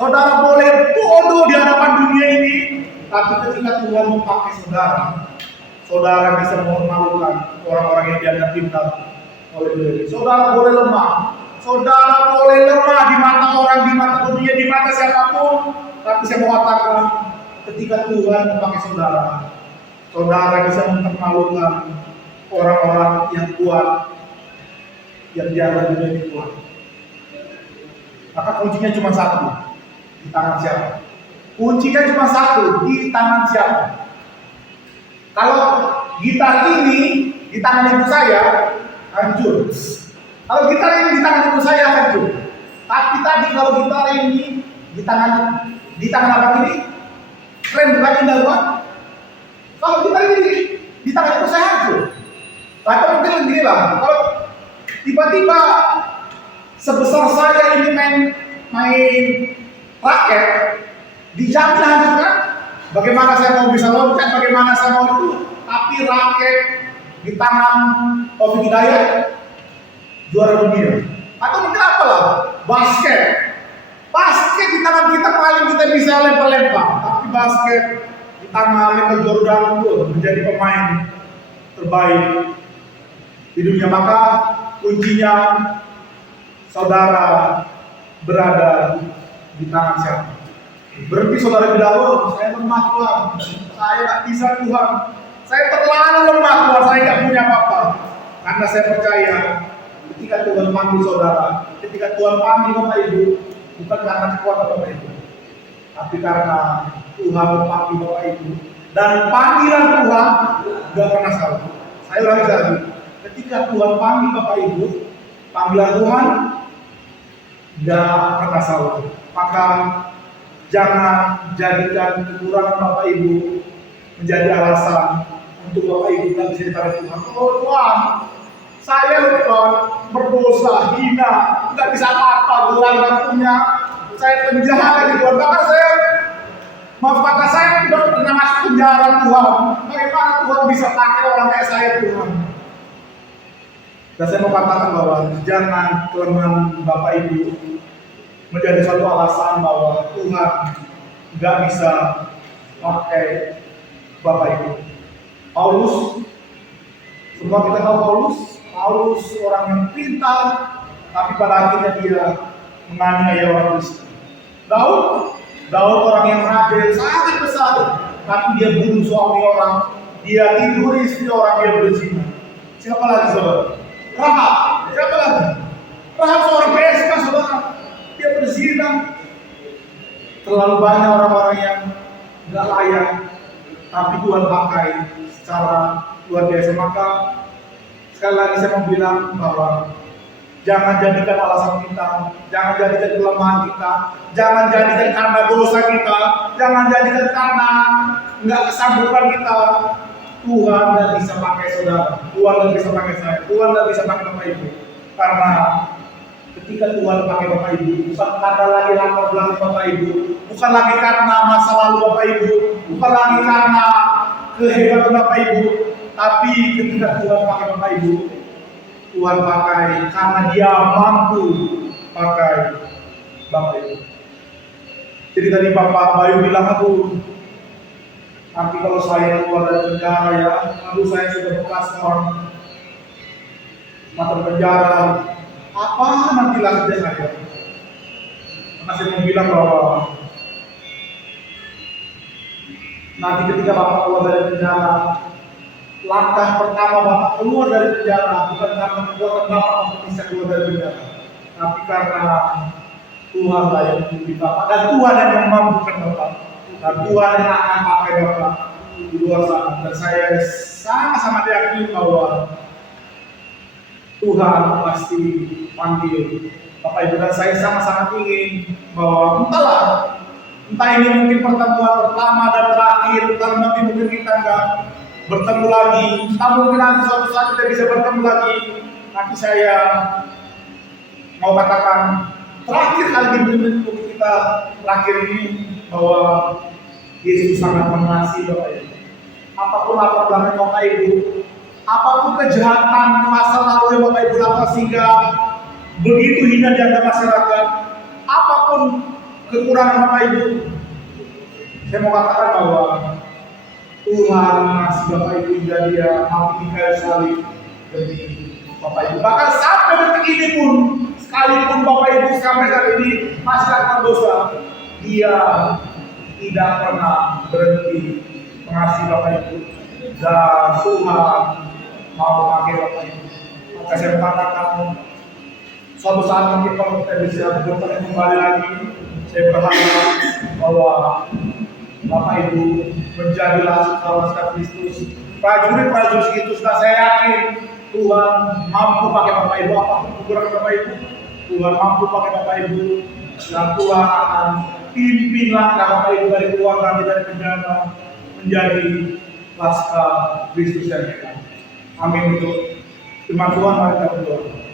Saudara boleh bodoh di hadapan dunia ini, tapi ketika Tuhan memakai saudara, saudara bisa mempermalukan orang-orang yang dianggap pintar oleh dunia ini. Saudara boleh lemah, saudara boleh lemah di mata orang, di mata dunia, di mata siapapun, tapi saya mau katakan, ketika Tuhan memakai saudara, saudara bisa mempermalukan orang-orang yang kuat, yang dianggap dunia ini kuat. Maka kuncinya cuma satu, di tangan siapa? Kuncinya cuma satu, di tangan siapa? Kalau gitar ini di tangan ibu saya, hancur. Kalau gitar ini di tangan ibu saya, hancur. Tapi tadi kalau gitar ini di tangan abang ini, keren bukan, indah bukan? Kalau gitar ini di tangan ibu saya, hancur. Atau mungkin begini lah, kalau tiba-tiba sebesar saya ini main raket, dijamin hancur kan? Bagaimana saya mau bisa loncat, bagaimana saya mau itu? Tapi raket di tangan Taufik Hidayat, juara dunia. Atau mungkin apalah, basket di tangan kita paling kita bisa lempar-lempar. Tapi basket di tangan Michael Jordan itu menjadi pemain terbaik di dunia. Maka kuncinya saudara berada di tangan siapa? Berhenti saudara bilang, oh saya lemah Tuhan, saya tak bisa Tuhan, saya terlalu lemah Tuhan, saya tidak punya apa-apa. Karena saya percaya ketika Tuhan panggil saudara, ketika Tuhan panggil Bapak Ibu, bukan karena kekuatan Bapak Ibu, tapi karena Tuhan memanggil Bapak Ibu, dan panggilan Tuhan gak pernah salah. Saya ulangi lagi, ketika Tuhan panggil Bapak Ibu, panggilan Tuhan gak pernah salah. Maka jangan jadikan kekurangan Bapak Ibu menjadi alasan untuk Bapak Ibu tidak bisa dipanggil Tuhan. Oh Tuhan, saya Tuhan berdosa, hina, tidak bisa apa-apa, gelar dan punya, saya penjahat di Tuhan. Bahkan saya, maaf kata saya tidak pernah masuk penjara Tuhan. Bagaimana Tuhan bisa pakai orang kayak saya Tuhan? Dan saya mau katakan bahwa jangan kelemahan Bapak Ibu menjadi suatu alasan bahwa Tuhan nggak bisa pakai Bapak Ibu. Paulus, semua kita tahu Paulus orang yang pintar, tapi pada akhirnya dia menganiaya orang Kristen. Daud orang yang rajin, sangat besar, tapi dia bunuh suami orang, dia tidur istri orang, dia berzina. Siapa lagi saudara? Rahab. Siapa lagi? Rahab seorang PSK saudara. Dia berzina. Terlalu banyak orang-orang yang nggak layak, tapi Tuhan pakai secara luar biasa. Maka sekali lagi saya mau bilang bahwa jangan jadikan alasan kita, jangan jadikan kelemahan kita, jangan jadikan karena dosa kita, jangan jadikan karena nggak kesanggupan kita. Tuhan nggak bisa pakai saudara, Tuhan nggak bisa pakai saya, Tuhan nggak bisa pakai Bapak Ibu. Karena ketika Tuhan pakai Bapak Ibu, bukan karena lagi latar belakang Bapak Ibu, bukan lagi karena masa lalu Bapak Ibu, bukan lagi karena kehebatan Bapak Ibu, tapi ketika Tuhan pakai Bapak Ibu, Tuhan pakai karena Dia mampu pakai Bapak Ibu. Jadi tadi Bapak Bayu bilang, aku nanti kalau saya keluar dari penjara ya, lalu saya sudah bekas orang mata penjara, apa nanti lanjutnya saya? Karena saya mau bilang bahwa nanti ketika Bapak keluar dari penjara, langkah pertama Bapak keluar dari penjara bukan karena kekuatan Bapak untuk bisa keluar dari penjara, tapi karena Tuhan lah yang memilih Bapak, dan Tuhan yang memampukan Bapak, dan Tuhan yang akan pakai Bapak di luar sana. Dan saya sangat-sangat yakin bahwa Tuhan pasti panggil Bapak Ibu, dan saya sangat-sangat ingin bahwa entah ini mungkin pertemuan pertama dan terakhir, entah nanti mungkin kita nggak bertemu lagi, entah mungkin nanti suatu saat kita bisa bertemu lagi. Tapi saya mau katakan terakhir kali di kita terakhir ini bahwa Yesus sangat mengasihi Bapak Ibu. Apapun latar belakang Bapak Ibu, apapun kejahatan masa lalu yang Bapak Ibu lakukan sehingga begitu hina di antara masyarakat, apapun kekurangan Bapak Ibu, saya mau katakan bahwa Tuhan masih Bapak Ibu jadi ya mati di kayu salib demi Bapak Ibu. Bahkan sampai detik ini pun, sekalipun Bapak Ibu sampai saat ini masih lakukan dosa, Dia tidak pernah berhenti mengasihi Bapak Ibu, dan Tuhan mau memakai Bapak Ibu. Maka saya katakan, suatu saat mungkin kalau kita bisa bertemu kembali lagi, saya berharap bahwa Bapak Ibu menjadilah saudara Kristus, prajurit-prajurit Kristus, dan saya yakin Tuhan mampu pakai Bapak Ibu, apapun kekurangan Bapak Ibu, Tuhan mampu pakai Bapak Ibu, dan Tuhan akan pimpin langkah Bapak Ibu dari keluarga dari penjara menjadi laskar Kristus yang hebat. Amin. Untuk firman Tuhan, mari kita berdoa.